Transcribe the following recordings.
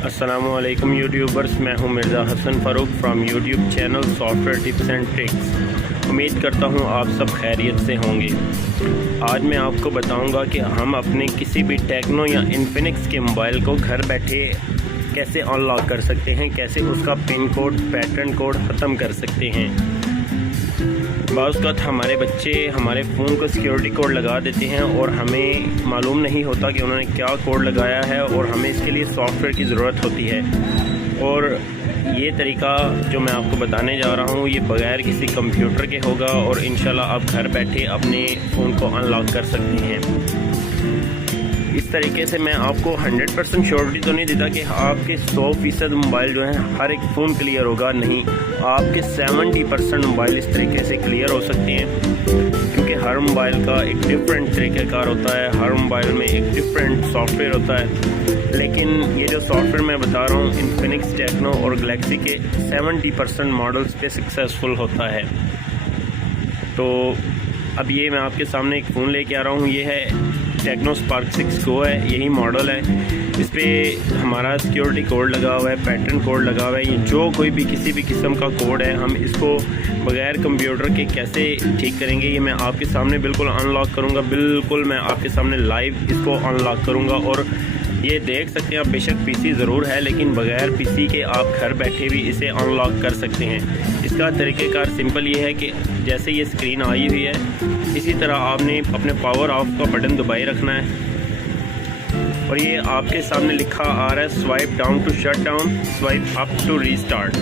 अस्सलामुअलैकुम यूट्यूबर्स, मैं हूं Mirza Hasan Farooq from YouTube channel software tips and tricks. उम्मीद करता हूं आप सब खैरियत से होंगे। आज मैं आपको बताऊंगा कि हम अपने किसी भी टेक्नो या इन्फिनिक्स के मोबाइल को घर बैठे कैसे अनलॉक कर सकते हैं, कैसे उसका पिन कोड, पैटर्न कोड ख़त्म कर सकते हैं। बाज़ वक़्त हमारे बच्चे हमारे फ़ोन को सिक्योरिटी कोड लगा देते हैं और हमें मालूम नहीं होता कि उन्होंने क्या कोड लगाया है, और हमें इसके लिए सॉफ्टवेयर की ज़रूरत होती है। और ये तरीका जो मैं आपको बताने जा रहा हूँ ये बग़ैर किसी कंप्यूटर के होगा, और इंशाल्लाह आप घर बैठे अपने फ़ोन को अनलॉक कर सकते हैं। इस तरीके से मैं आपको 100% श्योरिटी तो नहीं देता कि आपके 100% मोबाइल जो हैं हर एक फ़ोन क्लियर होगा, नहीं, आपके 70% मोबाइल इस तरीके से क्लियर हो सकते हैं, क्योंकि हर मोबाइल का एक डिफरेंट तरीक़ाकार होता है, हर मोबाइल में एक डिफरेंट सॉफ्टवेयर होता है। लेकिन ये जो सॉफ्टवेयर मैं बता रहा हूँ इन्फिनिक्स, टेक्नो और गैलेक्सी के 70% मॉडल्स पे सक्सेसफुल होता है। तो अब ये मैं आपके सामने एक फ़ोन लेके आ रहा हूँ, ये है टेक्नो स्पार्क 6 Go है, यही मॉडल है। इस पर हमारा सिक्योरिटी कोड लगा हुआ है, पैटर्न कोड लगा हुआ है। ये जो कोई भी किसी भी किस्म का कोड है, हम इसको बग़ैर कंप्यूटर के कैसे ठीक करेंगे ये मैं आपके सामने बिल्कुल अनलॉक करूँगा। बिल्कुल मैं आपके सामने लाइव इसको अनलॉक करूँगा। और ये देख सकते हैं आप, बेशक पीसी ज़रूर है लेकिन बग़ैर पीसी के आप घर बैठे भी इसे अनलॉक कर सकते हैं। इसका तरीक़ेकार सिंपल ये है कि जैसे ये स्क्रीन आई हुई है, इसी तरह आपने अपने पावर ऑफ का बटन दबाए रखना है, और ये आपके सामने लिखा आ रहा है swipe down to shut down, swipe up to restart.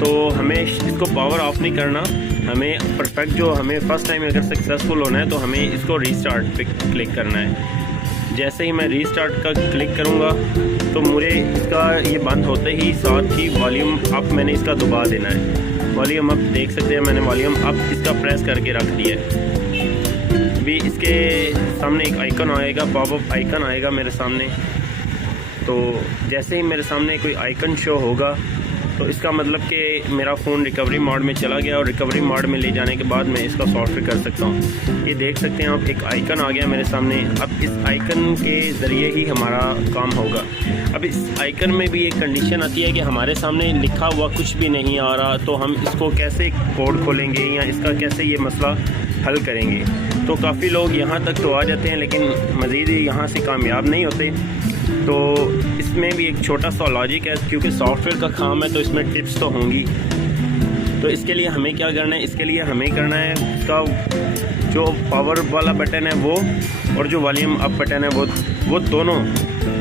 तो हमें इसको पावर ऑफ नहीं करना, हमें परफेक्ट जो हमें फ़र्स्ट टाइम अगर सक्सेसफुल होना है तो हमें इसको रीस्टार्ट पे क्लिक करना है। जैसे ही मैं रीस्टार्ट का क्लिक करूँगा तो मुझे इसका ये बंद होते ही साथ ही वॉल्यूम अप मैंने इसका दबा देना है। वॉल्यूम अप देख सकते हैं, मैंने वॉल्यूम अप इसका प्रेस करके रख दिया है। भी इसके सामने एक आइकन आएगा, पॉपअप आइकन आएगा मेरे सामने। तो जैसे ही मेरे सामने कोई आइकन शो होगा तो इसका मतलब कि मेरा फ़ोन रिकवरी मोड में चला गया, और रिकवरी मोड में ले जाने के बाद मैं इसका सॉफ्टवेयर कर सकता हूँ। ये देख सकते हैं आप, एक आइकन आ गया मेरे सामने। अब इस आइकन के ज़रिए ही हमारा काम होगा। अब इस आइकन में भी एक कंडीशन आती है कि हमारे सामने लिखा हुआ कुछ भी नहीं आ रहा, तो हम इसको कैसे कोड खोलेंगे या इसका कैसे ये मसला हल करेंगे। तो काफ़ी लोग यहाँ तक तो आ जाते हैं लेकिन मज़ीद यहाँ से कामयाब नहीं होते। तो इसमें भी एक छोटा सा लॉजिक है, क्योंकि सॉफ्टवेयर का काम है तो इसमें टिप्स तो होंगी। तो इसके लिए हमें क्या करना है, इसके लिए हमें करना है इसका जो पावर वाला बटन है वो, और जो वॉल्यूम अप बटन है वो दोनों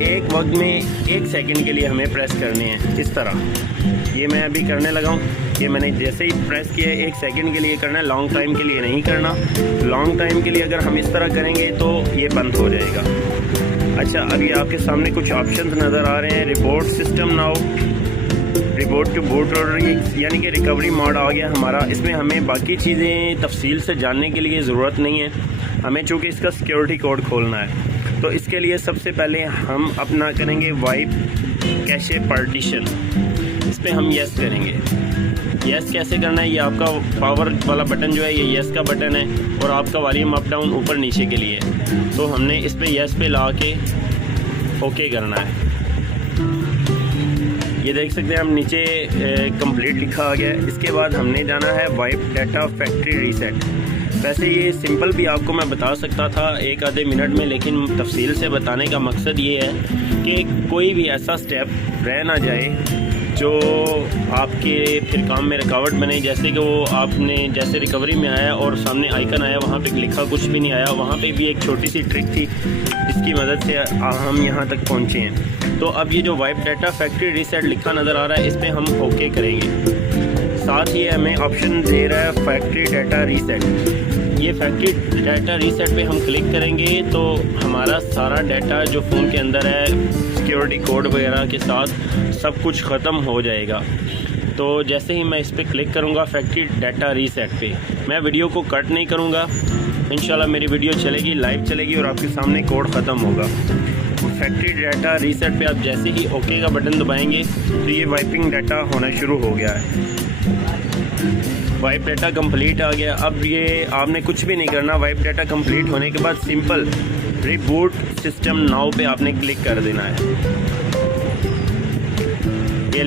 एक वक्त में 1 सेकंड के लिए हमें प्रेस करने हैं। इस तरह ये मैं अभी करने लगा हूँ। ये मैंने जैसे ही प्रेस किया 1 सेकंड के लिए करना है, लॉन्ग टाइम के लिए नहीं करना। लॉन्ग टाइम के लिए अगर हम इस तरह करेंगे तो ये बंद हो जाएगा। अच्छा, अभी आपके सामने कुछ ऑप्शंस नज़र आ रहे हैं। Report system now, report to boot order, यानी कि रिकवरी मोड आ गया हमारा। इसमें हमें बाकी चीज़ें तफसील से जानने के लिए ज़रूरत नहीं है, हमें चूँकि इसका सिक्योरिटी कोड खोलना है। तो इसके लिए सबसे पहले हम अपना करेंगे वाइप कैशे पार्टीशन। इस पर हम येस करेंगे। येस कैसे करना है, ये आपका पावर वाला बटन जो है ये येस का बटन है, और आपका वॉल्यूम अप डाउन ऊपर नीचे के लिए। तो हमने इस पे येस पे ला के ओके करना है। ये देख सकते हैं हम, नीचे कंप्लीट लिखा आ गया है। इसके बाद हमने जाना है वाइप डाटा फैक्ट्री रीसेट। वैसे ये सिंपल भी आपको मैं बता सकता था 1 आधे मिनट में, लेकिन तफसील से बताने का मकसद ये है कि कोई भी ऐसा स्टेप रह ना जाए जो आपके फिर काम में रुकावट बने। जैसे कि वो आपने जैसे रिकवरी में आया और सामने आइकन आया, वहाँ पे लिखा कुछ भी नहीं आया, वहाँ पे भी एक छोटी सी ट्रिक थी जिसकी मदद से हम यहाँ तक पहुँचे हैं। तो अब ये जो वाइप डाटा फैक्ट्री रीसेट लिखा नज़र आ रहा है, इस पर हम ओके करेंगे। साथ ही हमें ऑप्शन दे रहा है फैक्ट्री डाटा रीसेट। ये फैक्ट्री डाटा रीसेट पे हम क्लिक करेंगे तो हमारा सारा डाटा जो फ़ोन के अंदर है सिक्योरिटी कोड वगैरह के साथ सब कुछ ख़त्म हो जाएगा। तो जैसे ही मैं इस पर क्लिक करूँगा फैक्ट्री डाटा रीसेट पे, मैं वीडियो को कट नहीं करूँगा, इंशाल्लाह मेरी वीडियो चलेगी, लाइव चलेगी और आपके सामने कोड ख़त्म होगा। फैक्ट्री डाटा रीसेट पे आप जैसे ही ओके का बटन दबाएंगे तो ये वाइपिंग डाटा होना शुरू हो गया है। वाइप डाटा कंप्लीट आ गया। अब ये आपने कुछ भी नहीं करना। वाइप डाटा कंप्लीट होने के बाद सिंपल रिबूट सिस्टम नाउ पे आपने क्लिक कर देना है।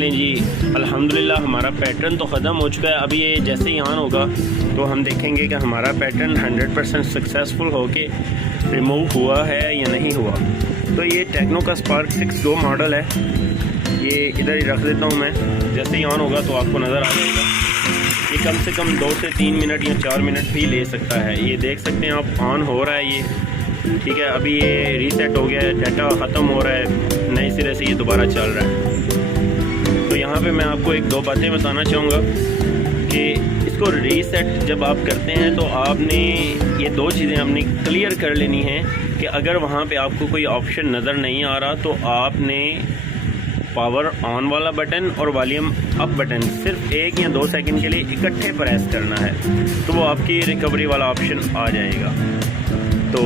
चलें जी, अल्हम्दुलिल्लाह हमारा पैटर्न तो ख़त्म हो चुका है। अभी ये जैसे ही ऑन होगा तो हम देखेंगे कि हमारा पैटर्न 100% सक्सेसफुल होके रिमूव हुआ है या नहीं हुआ। तो ये टेक्नो का स्पार्क 6 Go मॉडल है, ये इधर ही रख देता हूँ मैं। जैसे ही ऑन होगा तो आपको नज़र आ जाएगा। ये कम से कम 2 से 3 मिनट या 4 मिनट भी ले सकता है। ये देख सकते हैं आप, ऑन हो रहा है ये, ठीक है। अभी ये रीसेट हो गया है, डाटा ख़त्म हो रहा है, नए सिरे से ये दोबारा चल रहा है। तो यहाँ पे मैं आपको 1-2 बातें बताना चाहूँगा कि इसको रीसेट जब आप करते हैं तो आपने ये 2 चीज़ें अपनी क्लियर कर लेनी हैं कि अगर वहाँ पे आपको कोई ऑप्शन नज़र नहीं आ रहा तो आपने पावर ऑन वाला बटन और वॉल्यूम अप बटन सिर्फ 1 या 2 सेकंड के लिए इकट्ठे प्रेस करना है, तो वो आपकी रिकवरी वाला ऑप्शन आ जाएगा। तो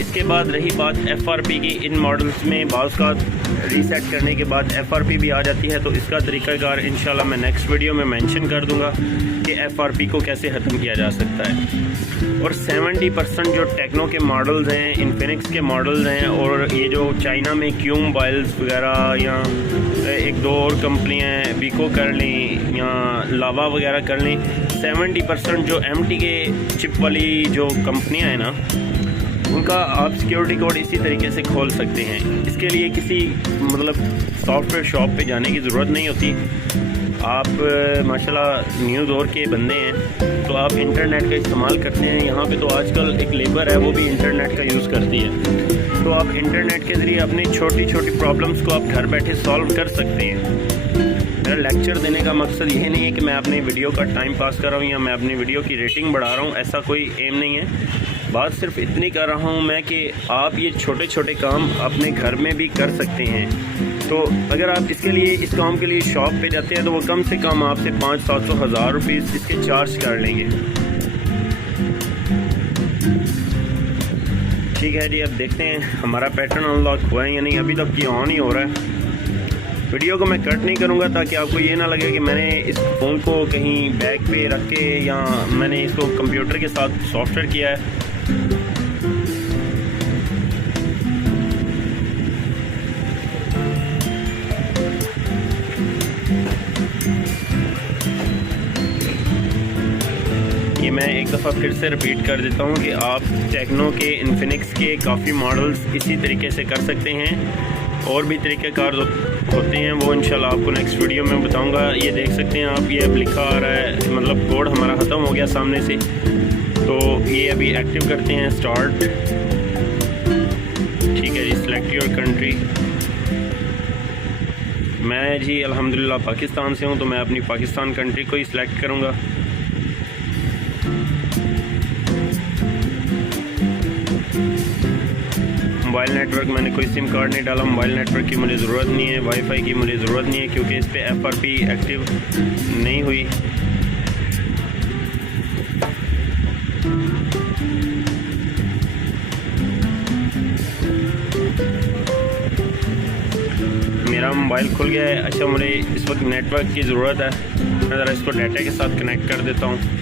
इसके बाद रही बात FRP की, इन मॉडल्स में बाज़ का रीसेट करने के बाद FRP भी आ जाती है। तो इसका तरीक़ाकार इंशाल्लाह मैं नेक्स्ट वीडियो में मेंशन कर दूंगा कि FRP को कैसे ख़त्म किया जा सकता है। और 70% जो टेक्नो के मॉडल्स हैं, इन्फिनिक्स के मॉडल्स हैं, और ये जो चाइना में क्यू मोबाइल्स वगैरह या 1-2 और कंपनियाँ हैं, बीको कर लें या लावा वगैरह कर लें, 70% जो MT के चिप वाली जो कंपनियाँ हैं ना, उनका आप सिक्योरिटी कोड इसी तरीके से खोल सकते हैं। इसके लिए किसी सॉफ्टवेयर शॉप पे जाने की ज़रूरत नहीं होती। आप माशाल्लाह न्यू दौर के बंदे हैं तो आप इंटरनेट का इस्तेमाल करते हैं। यहाँ पे तो आजकल एक लेबर है वो भी इंटरनेट का यूज़ करती है, तो आप इंटरनेट के ज़रिए अपनी छोटी छोटी प्रॉब्लम्स को आप घर बैठे सॉल्व कर सकते हैं। मेरा लेक्चर देने का मकसद ये नहीं है कि मैं अपनी वीडियो का टाइम पास कर रहा हूँ या मैं अपनी वीडियो की रेटिंग बढ़ा रहा हूँ, ऐसा कोई एम नहीं है। बात सिर्फ इतनी कर रहा हूँ मैं कि आप ये छोटे छोटे काम अपने घर में भी कर सकते हैं। तो अगर आप इसके लिए, इस काम के लिए शॉप पे जाते हैं तो वो कम से कम आपसे 500-700 हज़ार रुपये इसके चार्ज कर लेंगे। ठीक है जी, अब देखते हैं हमारा पैटर्न अनलॉक हुआ है या नहीं। अभी तक ये ऑन ही हो रहा है। वीडियो को मैं कट नहीं करूँगा ताकि आपको ये ना लगे कि मैंने इस फ़ोन को कहीं बैग पे रख के या मैंने इसको कंप्यूटर के साथ सॉफ्टवेयर किया है। ये मैं एक दफ़ा फिर से रिपीट कर देता हूँ कि आप टेक्नो के, इन्फिनिक्स के काफ़ी मॉडल्स इसी तरीके से कर सकते हैं। और भी तरीक़ेकार होते हैं वो इंशाल्लाह आपको नेक्स्ट वीडियो में बताऊंगा। ये देख सकते हैं आप, ये अब लिखा आ रहा है, कोड हमारा ख़त्म हो गया सामने से। तो ये अभी एक्टिव करते हैं, स्टार्ट। ठीक है जी, सिलेक्ट योर कंट्री। मैं जी अल्हम्दुलिल्लाह पाकिस्तान से हूँ, तो मैं अपनी पाकिस्तान कंट्री को ही सिलेक्ट करूँगा। मोबाइल नेटवर्क मैंने कोई सिम कार्ड नहीं डाला, मोबाइल नेटवर्क की मुझे ज़रूरत नहीं है, वाईफाई की मुझे ज़रूरत नहीं है क्योंकि इस पर FRP एक्टिव नहीं हुई। मेरा मोबाइल खुल गया है। अच्छा, मुझे इस वक्त नेटवर्क की ज़रूरत है, मैं ज़रा इसको डाटा के साथ कनेक्ट कर देता हूँ।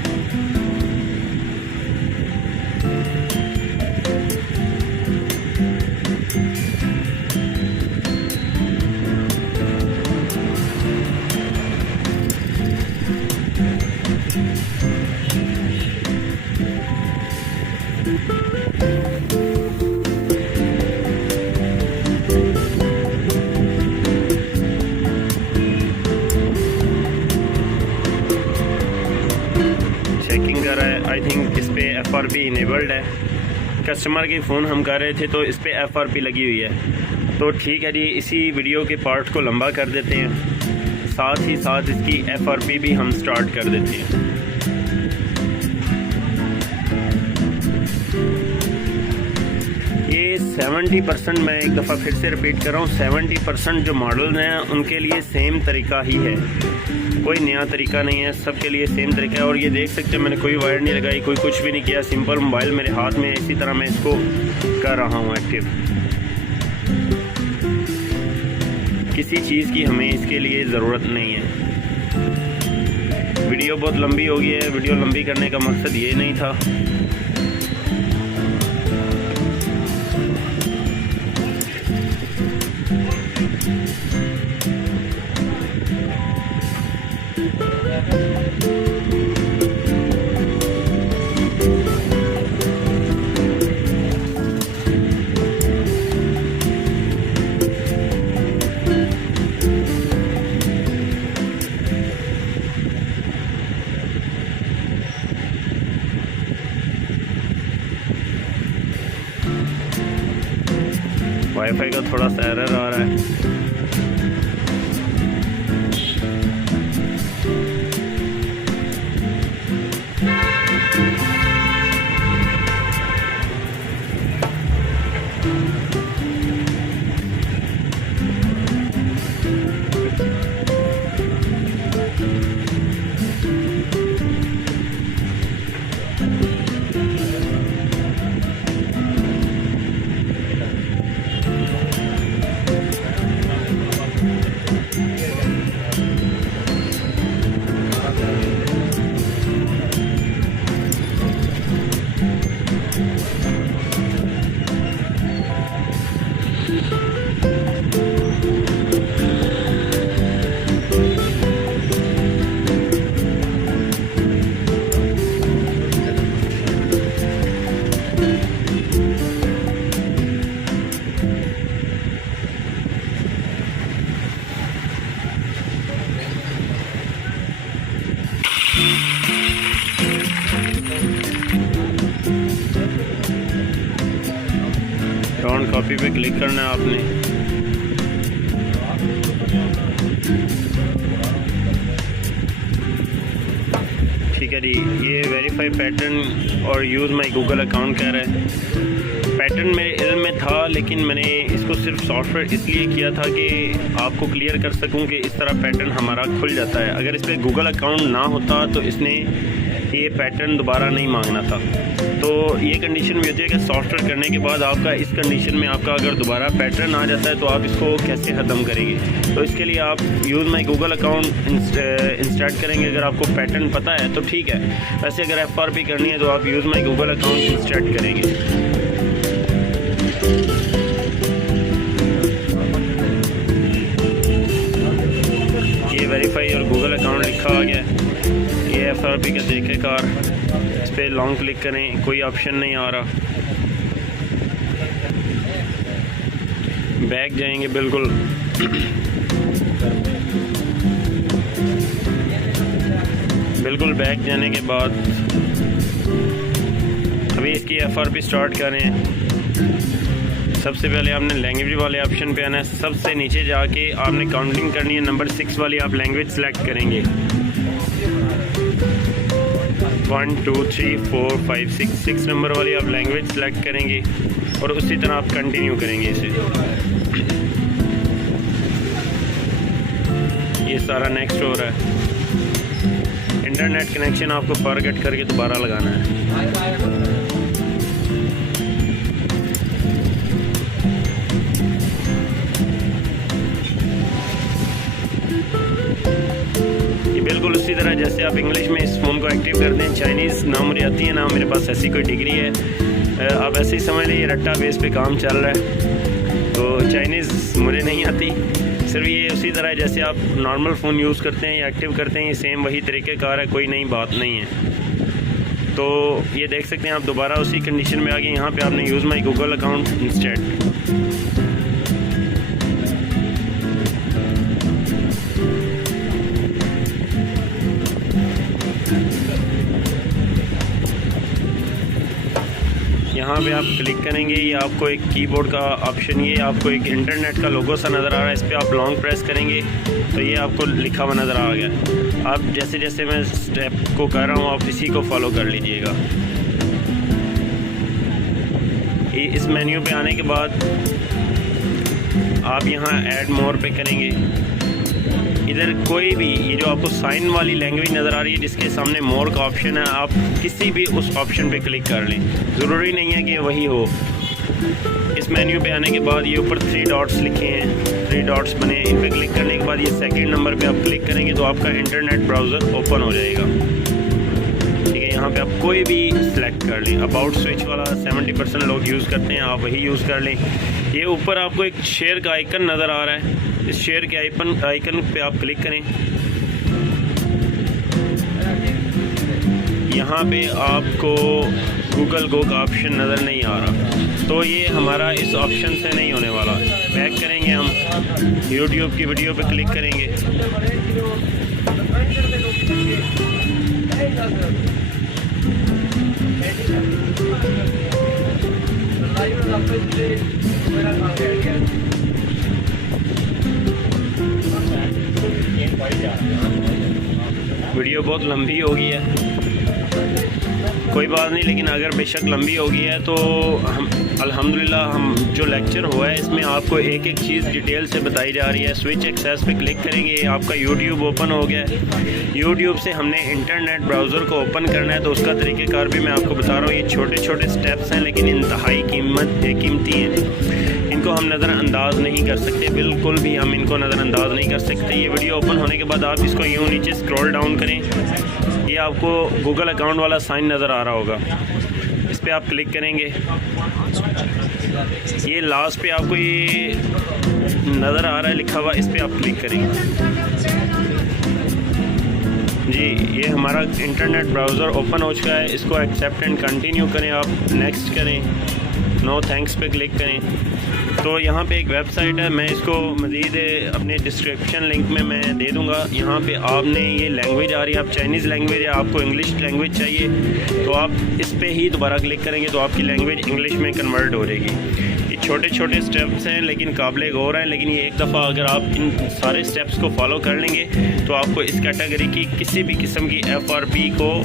चेकिंग कर रहा है, आई थिंक इस पे FRP इनेबल्ड है। कस्टमर की फ़ोन हम कर रहे थे तो इस पे FRP लगी हुई है। तो ठीक है जी, इसी वीडियो के पार्ट को लंबा कर देते हैं, साथ ही साथ इसकी FRP भी हम स्टार्ट कर देते हैं। ये 70%, मैं एक दफ़ा फिर से रिपीट कर रहा हूँ, 70% जो मॉडल्स हैं उनके लिए सेम तरीका ही है, कोई नया तरीका नहीं है, सबके लिए सेम तरीका है। और ये देख सकते हैं मैंने कोई वायर नहीं लगाई, कोई कुछ भी नहीं किया, सिंपल मोबाइल मेरे हाथ में है, इसी तरह मैं इसको कर रहा हूँ एक्टिव। किसी चीज़ की हमें इसके लिए ज़रूरत नहीं है। वीडियो बहुत लंबी हो गई है, वीडियो लंबी करने का मकसद ये नहीं था। थोड़ा सा एरर आ रहा है। डाउन कॉपी पे क्लिक करना है आपने। ठीक है जी, ये वेरीफाई पैटर्न और यूज़ माई गूगल अकाउंट कह रहा है। पैटर्न मेरे इल्म में था, लेकिन मैंने इसको सिर्फ सॉफ्टवेयर इसलिए किया था कि आपको क्लियर कर सकूं कि इस तरह पैटर्न हमारा खुल जाता है। अगर इस पर गूगल अकाउंट ना होता तो इसने ये पैटर्न दोबारा नहीं मांगना था। तो ये कंडीशन भी होती है कि सॉफ्टवेयर करने के बाद आपका इस कंडीशन में आपका अगर दोबारा पैटर्न आ जाता है तो आप इसको कैसे ख़त्म करेंगे। तो इसके लिए आप यूज़ माई गूगल अकाउंट इंस्टार्ट करेंगे। अगर आपको पैटर्न पता है तो ठीक है, वैसे अगर FRP करनी है तो आप यूज़ माई गूगल अकाउंट इंस्टार्ट करेंगे। ये वेरीफाई और गूगल अकाउंट लिखा आ गया। ये FRP का तरीक़ेकार, इस पर लॉन्ग क्लिक करें, कोई ऑप्शन नहीं आ रहा। बैक जाएंगे बिल्कुल, बिल्कुल बैक जाने के बाद अभी इसकी FRP स्टार्ट करें। सबसे पहले आपने लैंग्वेज वाले ऑप्शन पे आना है। सबसे नीचे जाके आपने काउंटिंग करनी है, नंबर 6 वाली आप लैंग्वेज सेलेक्ट करेंगे। 1 2 3 4 5 6 नंबर वाली आप लैंग्वेज सेलेक्ट करेंगे और उसी तरह आप कंटिन्यू करेंगे इसे। ये सारा नेक्स्ट हो रहा है। इंटरनेट कनेक्शन आपको फॉरगेट करके दोबारा लगाना है। बिल्कुल उसी तरह जैसे आप इंग्लिश में इस फ़ोन को एक्टिव करते हैं। चाइनीज़ ना मुझे आती है, ना मेरे पास ऐसी कोई डिग्री है। आप ऐसे ही समझ लीजिए रट्टा बेस पे काम चल रहा है। तो चाइनीज़ मुझे नहीं आती। सिर्फ ये उसी तरह जैसे आप नॉर्मल फ़ोन यूज़ करते हैं या एक्टिव करते हैं, ये सेम वही तरीक़ेकार है, कोई नई बात नहीं है। तो ये देख सकते हैं आप दोबारा उसी कंडीशन में आ गए। यहाँ पे आपने use my Google account instead. यहाँ पे आप क्लिक करेंगे, ये आपको एक कीबोर्ड का ऑप्शन, ये आपको एक इंटरनेट का लोगो सा नज़र आ रहा है। इस पर आप लॉन्ग प्रेस करेंगे तो ये आपको लिखा हुआ नज़र आ गया। आप जैसे जैसे मैं स्टेप को कर रहा हूँ आप इसी को फॉलो कर लीजिएगा। इस मेन्यू पे आने के बाद आप यहाँ ऐड मोर पे करेंगे। इधर कोई भी ये जो आपको साइन वाली लैंग्वेज नज़र आ रही है जिसके सामने मोर का ऑप्शन है, आप किसी भी उस ऑप्शन पे क्लिक कर लें। ज़रूरी नहीं है कि वही हो। इस मेन्यू पे आने के बाद ये ऊपर 3 डॉट्स लिखे हैं, 3 डॉट्स बने, इन पे क्लिक करने के बाद ये सेकंड नंबर पे आप क्लिक करेंगे तो आपका इंटरनेट ब्राउज़र ओपन हो जाएगा। ठीक है, यहाँ पे आप कोई भी सिलेक्ट कर लें। अबाउट स्विच वाला 70% लोग यूज़ करते हैं, आप वही यूज़ कर लें। ये ऊपर आपको एक शेयर का आइकन नज़र आ रहा है, इस शेयर के आइकन पे आप क्लिक करें। यहाँ पे आपको गूगल गो का ऑप्शन नज़र नहीं आ रहा, तो ये हमारा इस ऑप्शन से नहीं होने वाला। बैक करेंगे हम, यूट्यूब की वीडियो पे क्लिक करेंगे। वीडियो बहुत लंबी हो गई है, कोई बात नहीं, लेकिन अगर बेशक लंबी हो गई है तो हम अल्हम्दुलिल्लाह हम जो लेक्चर हुआ है इसमें आपको एक एक चीज़ डिटेल से बताई जा रही है। स्विच एक्सेस पे क्लिक करेंगे, आपका यूट्यूब ओपन हो गया है। यूट्यूब से हमने इंटरनेट ब्राउज़र को ओपन करना है, तो उसका तरीक़ेकार भी मैं आपको बता रहा हूँ। ये छोटे छोटे स्टेप्स हैं लेकिन इंतहाई कीमती हैं, इनको हम नज़रअंदाज नहीं कर सकते, बिल्कुल भी हम इनको नज़रअंदाज नहीं कर सकते। ये वीडियो ओपन होने के बाद आप इसको यूँ नीचे स्क्रॉल डाउन करें, ये आपको गूगल अकाउंट वाला साइन नज़र आ रहा होगा, इस पर आप क्लिक करेंगे। ये लास्ट पे आपको ये नज़र आ रहा है लिखा हुआ, इस पर आप क्लिक करेंगे जी। ये हमारा इंटरनेट ब्राउज़र ओपन हो चुका है, इसको एक्सेप्ट एंड कंटिन्यू करें, आप नेक्स्ट करें, नो थैंक्स पे क्लिक करें। तो यहाँ पे एक वेबसाइट है, मैं इसको मज़ीद अपने डिस्क्रिप्शन लिंक में मैं दे दूँगा। यहाँ पे आपने ये लैंग्वेज आ रही है, आप चाइनीज़ लैंग्वेज या आपको इंग्लिश लैंग्वेज चाहिए तो आप इस पर ही दोबारा क्लिक करेंगे तो आपकी लैंग्वेज इंग्लिश में कन्वर्ट हो जाएगी। ये छोटे छोटे स्टेप्स हैं लेकिन काबिल गौर हैं, लेकिन ये एक दफ़ा अगर आप इन सारे स्टेप्स को फॉलो कर लेंगे तो आपको इस कैटेगरी की किसी भी किस्म की FRP को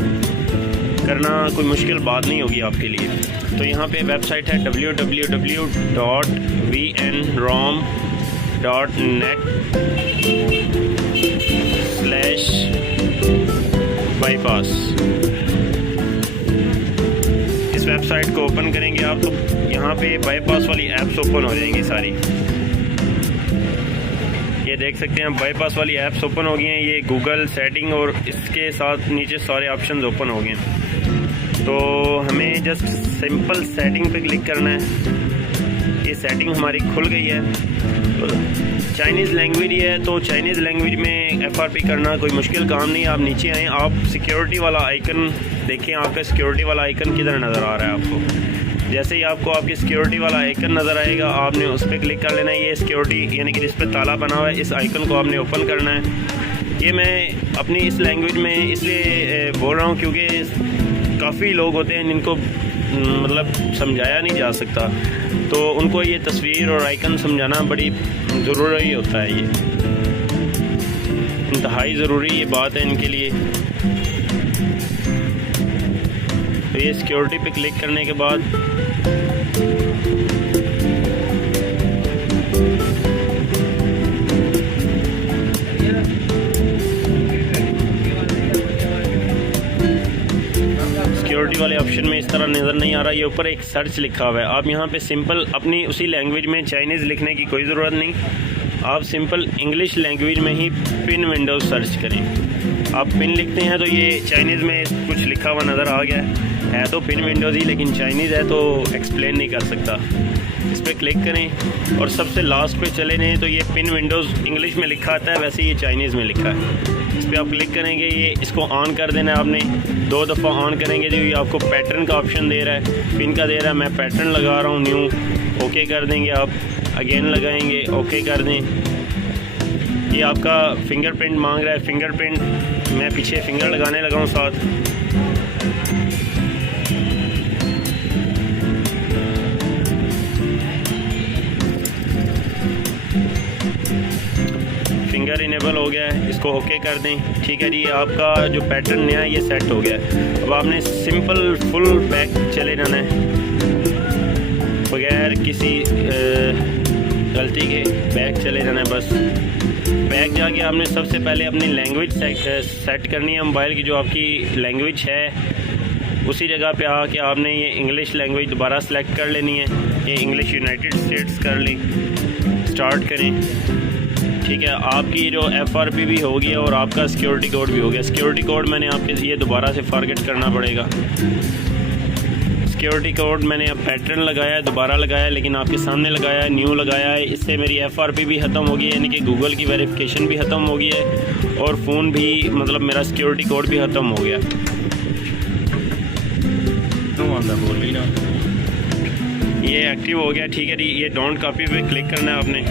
करना कोई मुश्किल बात नहीं होगी आपके लिए। तो यहाँ पे वेबसाइट है www.vnrom.net/bypass। इस वेबसाइट को ओपन करेंगे आप तो यहाँ पे बाईपास वाली ऐप्स ओपन हो जाएंगी सारी। ये देख सकते हैं बाईपास वाली ऐप्स ओपन हो गई हैं, ये गूगल सेटिंग और इसके साथ नीचे सारे ऑप्शंस ओपन हो गए हैं। तो हमें जस्ट सिंपल सेटिंग पे क्लिक करना है, ये सेटिंग हमारी खुल गई है। तो चाइनीज़ लैंग्वेज है तो चाइनीज़ लैंग्वेज में FRP करना कोई मुश्किल काम नहीं है। आप नीचे आएँ, आप सिक्योरिटी वाला आइकन देखें, आपका सिक्योरिटी वाला आइकन किधर नज़र आ रहा है आपको। जैसे ही आपको आपकी सिक्योरिटी वाला आइकन नज़र आएगा आपने उस पर क्लिक कर लेना है। ये सिक्योरिटी यानी कि जिस पर ताला बना हुआ है, इस आइकन को आपने ओपन करना है। ये मैं अपनी इस लैंग्वेज में इसलिए बोल रहा हूँ क्योंकि काफ़ी लोग होते हैं जिनको मतलब समझाया नहीं जा सकता, तो उनको ये तस्वीर और आइकन समझाना बड़ी ज़रूरी होता है। ये इंतहाई ज़रूरी ये बात है इनके लिए। तो ये सिक्योरिटी पे क्लिक करने के बाद सिक्योरिटी वाले ऑप्शन में इस तरह नज़र नहीं आ रहा। ये ऊपर एक सर्च लिखा हुआ है, आप यहाँ पे सिंपल अपनी उसी लैंग्वेज में चाइनीज़ लिखने की कोई ज़रूरत नहीं, आप सिंपल इंग्लिश लैंग्वेज में ही पिन विंडोज़ सर्च करें। आप पिन लिखते हैं तो ये चाइनीज़ में कुछ लिखा हुआ नज़र आ गया है तो पिन विंडोज़ ही, लेकिन चाइनीज़ है तो एक्सप्लेन नहीं कर सकता। इस पर क्लिक करें और सबसे लास्ट पे चले जाएँ तो ये पिन विंडोज़ इंग्लिश में लिखा आता है, वैसे ये चाइनीज़ में लिखा है। इस पर आप क्लिक करेंगे, ये इसको ऑन कर देना है आपने। 2 दफ़ा ऑन करेंगे तो ये आपको पैटर्न का ऑप्शन दे रहा है, पिन का दे रहा है। मैं पैटर्न लगा रहा हूँ न्यू, ओके कर देंगे आप, अगेन लगाएंगे, ओके कर दें। ये आपका फिंगरप्रिंट मांग रहा है, फिंगरप्रिंट मैं पीछे फिंगर लगाने लगा हूँ साथ। फिंगर इनेबल हो गया है, इसको ओके कर दें। ठीक है जी, आपका जो पैटर्न नया है ये सेट हो गया है। अब आपने सिंपल फुल बैक चले जाना है बगैर किसी गलती के, बैक चले जाना है बस। बैक जाके आपने सबसे पहले अपनी लैंग्वेज सेट करनी है, मोबाइल की जो आपकी लैंग्वेज है उसी जगह पे आके आपने ये इंग्लिश लैंग्वेज दोबारा सेलेक्ट कर लेनी है। ये इंग्लिश यूनाइटेड स्टेट्स कर ली, स्टार्ट करें। ठीक है, आपकी जो FRP भी हो गई और आपका सिक्योरिटी कोड भी हो गया। सिक्योरिटी कोड मैंने आपके ये दोबारा से फॉरगेट करना पड़ेगा। सिक्योरिटी कोड मैंने अब पैटर्न लगाया है, दोबारा लगाया है, लेकिन आपके सामने लगाया है, न्यू लगाया है। इससे मेरी FRP भी ख़त्म हो गई है, यानी कि गूगल की वेरिफिकेशन भी ख़त्म हो गई है और फ़ोन भी मतलब मेरा सिक्योरिटी कोड भी ख़त्म हो गया। ये एक्टिव हो गया। ठीक है जी, ये डोंट कॉपी पे क्लिक करना है आपने।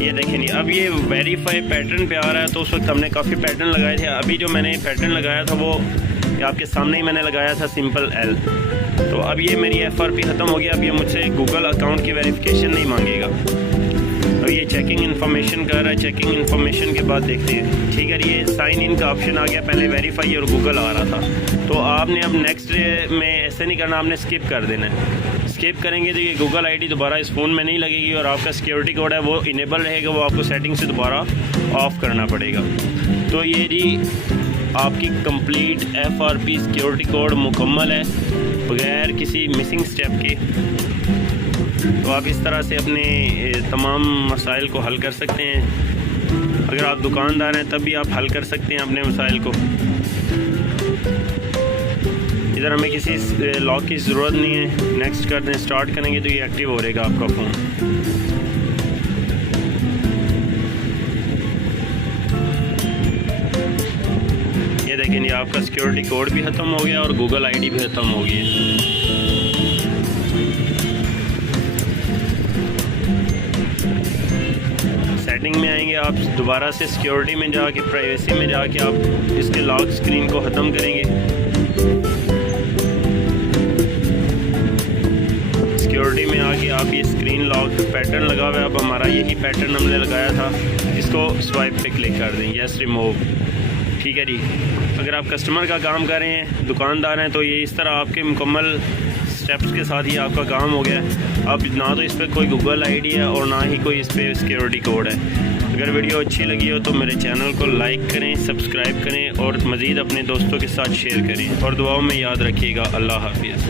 ये देखें नहीं, अब ये वेरीफाई पैटर्न पे आ रहा है। तो उस वक्त हमने काफ़ी पैटर्न लगाए थे, अभी जो मैंने पैटर्न लगाया था वो आपके सामने ही मैंने लगाया था, सिंपल L। तो अब ये मेरी FRP ख़त्म हो गया। अब ये मुझसे गूगल अकाउंट की वेरिफिकेशन नहीं मांगेगा। अब ये चेकिंग इन्फॉर्मेशन कर रहा है। चेकिंग इन्फॉर्मेशन के बाद देखते हैं। ठीक है, ये साइन इन का ऑप्शन आ गया, पहले वेरीफाई और गूगल आ रहा था। तो आपने अब नेक्स्ट में ऐसे नहीं करना, आपने स्किप कर देना है। स्किप करेंगे तो ये गूगल आईडी दोबारा इस फ़ोन में नहीं लगेगी और आपका सिक्योरिटी कोड है वो इनेबल रहेगा, वो आपको सेटिंग से दोबारा ऑफ़ करना पड़ेगा। तो ये जी आपकी कंप्लीट FRP सिक्योरिटी कोड मुकम्मल है बगैर किसी मिसिंग स्टेप के। तो आप इस तरह से अपने तमाम मसाइल को हल कर सकते हैं। अगर आप दुकानदार हैं तब भी आप हल कर सकते हैं अपने मसाइल को। इधर हमें किसी लॉक की ज़रूरत नहीं है। नेक्स्ट करते हैं, स्टार्ट करेंगे तो ये एक्टिव हो रहेगा आपका फ़ोन। ये देखें, ये आपका सिक्योरिटी कोड भी ख़त्म हो गया और गूगल आईडी भी ख़त्म हो गई है। सेटिंग में आएंगे आप, दोबारा से सिक्योरिटी में जाके, प्राइवेसी में जाके आप इसके लॉक स्क्रीन को ख़त्म करेंगे। सिक्योरिटी में आके आप ये स्क्रीन लॉक पैटर्न लगा हुआ है, अब हमारा यही पैटर्न हमने लगाया था, इसको स्वाइप पे क्लिक कर दें, यस रिमूव। ठीक है जी। अगर आप कस्टमर का काम कर रहे हैं, दुकानदार हैं, तो ये इस तरह आपके मुकम्मल स्टेप्स के साथ ही आपका काम हो गया। अब ना तो इस पर कोई गूगल आईडी है और ना ही कोई इस पर सिक्योरिटी कोड है। अगर वीडियो अच्छी लगी हो तो मेरे चैनल को लाइक करें, सब्सक्राइब करें और मज़ीद अपने दोस्तों के साथ शेयर करें और दुआओं में याद रखिएगा। अल्लाह हाफिज़।